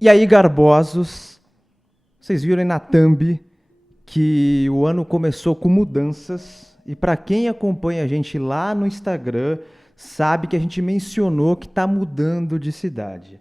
E aí, garbosos, vocês viram aí na thumb que o ano começou com mudanças. E para quem acompanha a gente lá no Instagram, sabe que a gente mencionou que está mudando de cidade.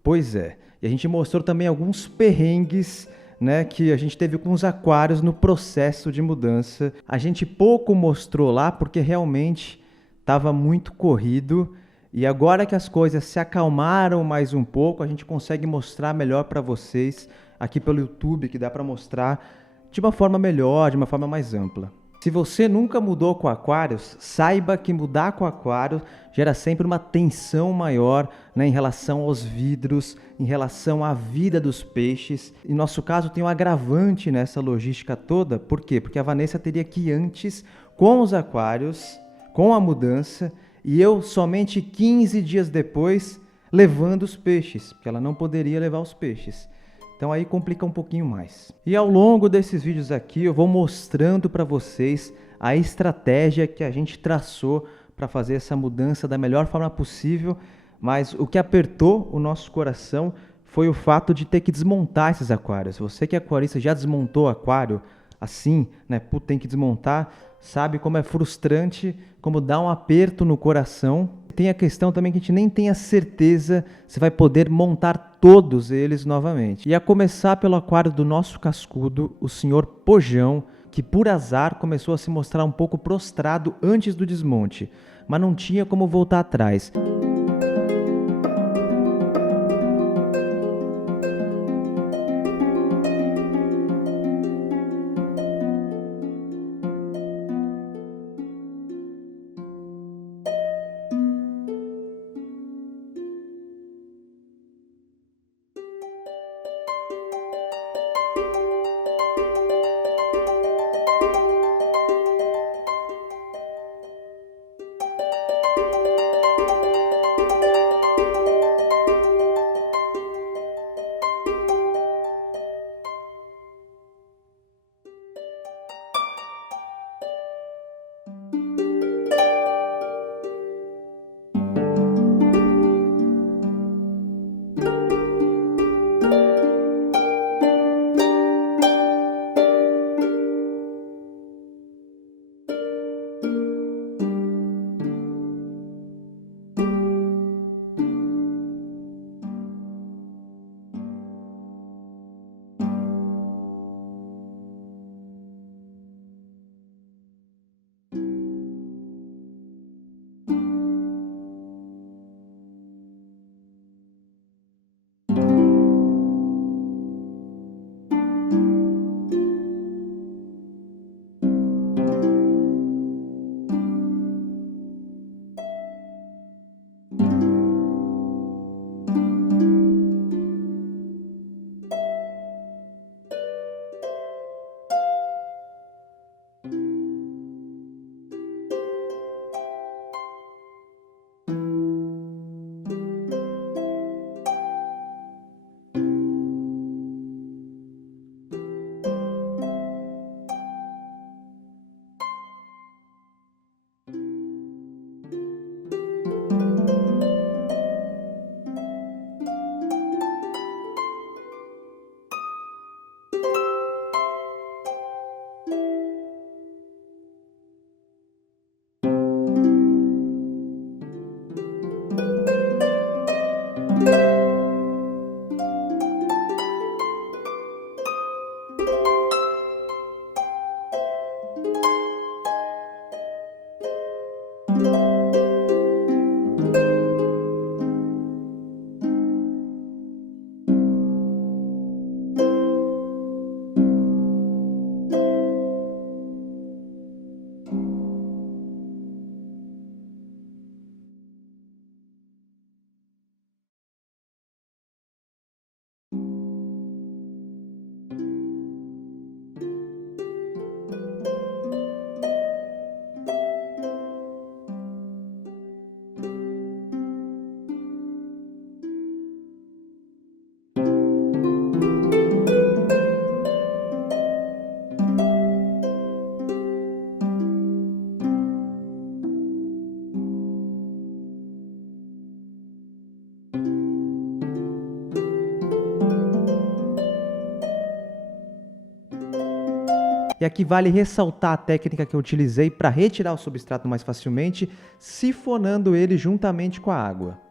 Pois é. E a gente mostrou também alguns perrengues, né, que a gente teve com os aquários no processo de mudança. A gente pouco mostrou lá porque realmente estava muito corrido. E agora que as coisas se acalmaram mais um pouco, a gente consegue mostrar melhor para vocês aqui pelo YouTube, que dá para mostrar de uma forma melhor, de uma forma mais ampla. Se você nunca mudou com aquários, saiba que mudar com aquário gera sempre uma tensão maior, né, em relação aos vidros, em relação à vida dos peixes. Em nosso caso, tem um agravante nessa logística toda. Por quê? Porque a Vanessa teria que ir antes com os aquários, com a mudança, e eu somente 15 dias depois levando os peixes, porque ela não poderia levar os peixes. Então aí complica um pouquinho mais. E ao longo desses vídeos aqui eu vou mostrando para vocês a estratégia que a gente traçou para fazer essa mudança da melhor forma possível, mas o que apertou o nosso coração foi o fato de ter que desmontar esses aquários. Você que é aquarista já desmontou aquário assim, né? Tem que desmontar, sabe como é frustrante, como dá um aperto no coração. Tem a questão também que a gente nem tem a certeza se vai poder montar todos eles novamente. E a começar pelo aquário do nosso cascudo, o senhor Pojão, que por azar começou a se mostrar um pouco prostrado antes do desmonte, mas não tinha como voltar atrás. E aqui vale ressaltar a técnica que eu utilizei para retirar o substrato mais facilmente, sifonando ele juntamente com a água.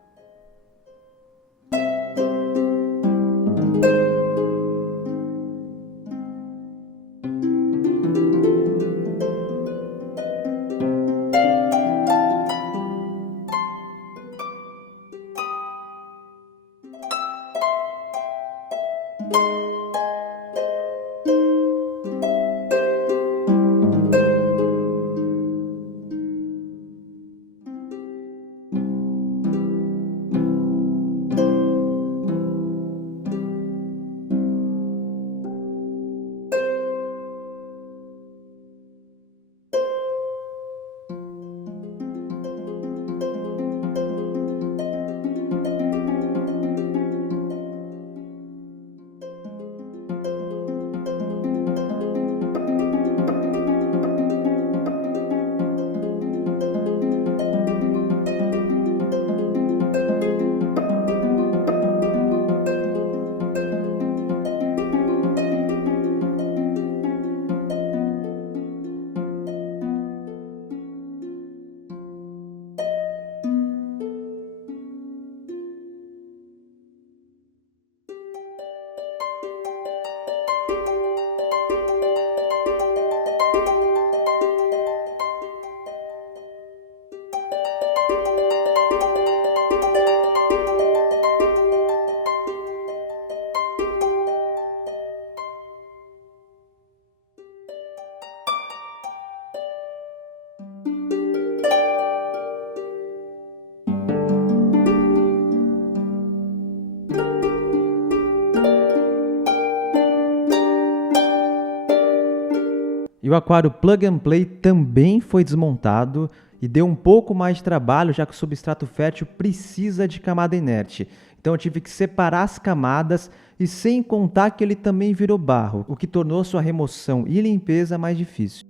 E o aquário Plug and Play também foi desmontado e deu um pouco mais de trabalho, já que o substrato fértil precisa de camada inerte. Então eu tive que separar as camadas e sem contar que ele também virou barro, o que tornou sua remoção e limpeza mais difícil.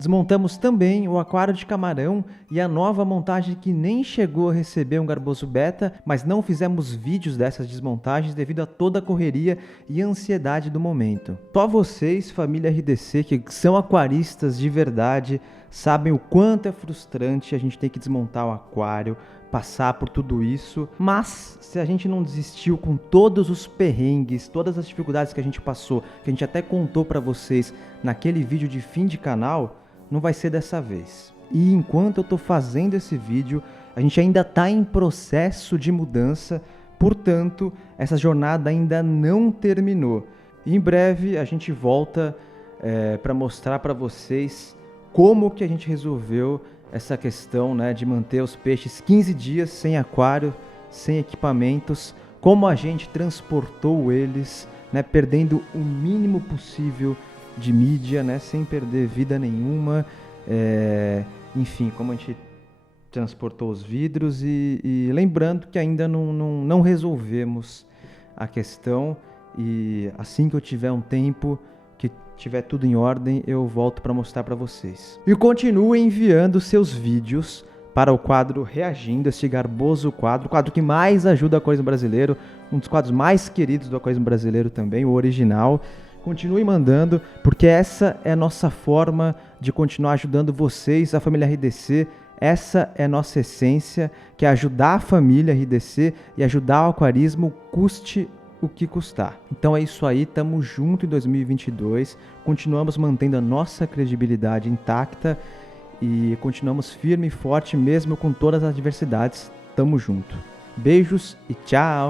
Desmontamos também o aquário de camarão e a nova montagem que nem chegou a receber um Garboso Beta, mas não fizemos vídeos dessas desmontagens devido a toda a correria e ansiedade do momento. Só vocês, família RDC, que são aquaristas de verdade, sabem o quanto é frustrante a gente ter que desmontar o aquário, passar por tudo isso, mas se a gente não desistiu com todos os perrengues, todas as dificuldades que a gente passou, que a gente até contou para vocês naquele vídeo de fim de canal, não vai ser dessa vez. E enquanto eu tô fazendo esse vídeo, a gente ainda tá em processo de mudança, portanto, essa jornada ainda não terminou. E em breve a gente volta para mostrar para vocês como que a gente resolveu essa questão, né, de manter os peixes 15 dias sem aquário, sem equipamentos, como a gente transportou eles, né, perdendo o mínimo possível de mídia, né, sem perder vida nenhuma, enfim, como a gente transportou os vidros e lembrando que ainda não resolvemos a questão, e assim que eu tiver um tempo, que tiver tudo em ordem, eu volto para mostrar para vocês. E continue enviando seus vídeos para o quadro Reagindo, este garboso quadro, o quadro que mais ajuda o aquarismo brasileiro, um dos quadros mais queridos do aquarismo brasileiro também, o original. Continue mandando, porque essa é a nossa forma de continuar ajudando vocês, a família RDC. Essa é a nossa essência, que é ajudar a família RDC e ajudar o aquarismo, custe o que custar. Então é isso aí, tamo junto em 2022, continuamos mantendo a nossa credibilidade intacta e continuamos firme e forte mesmo com todas as adversidades. Tamo junto. Beijos e tchau!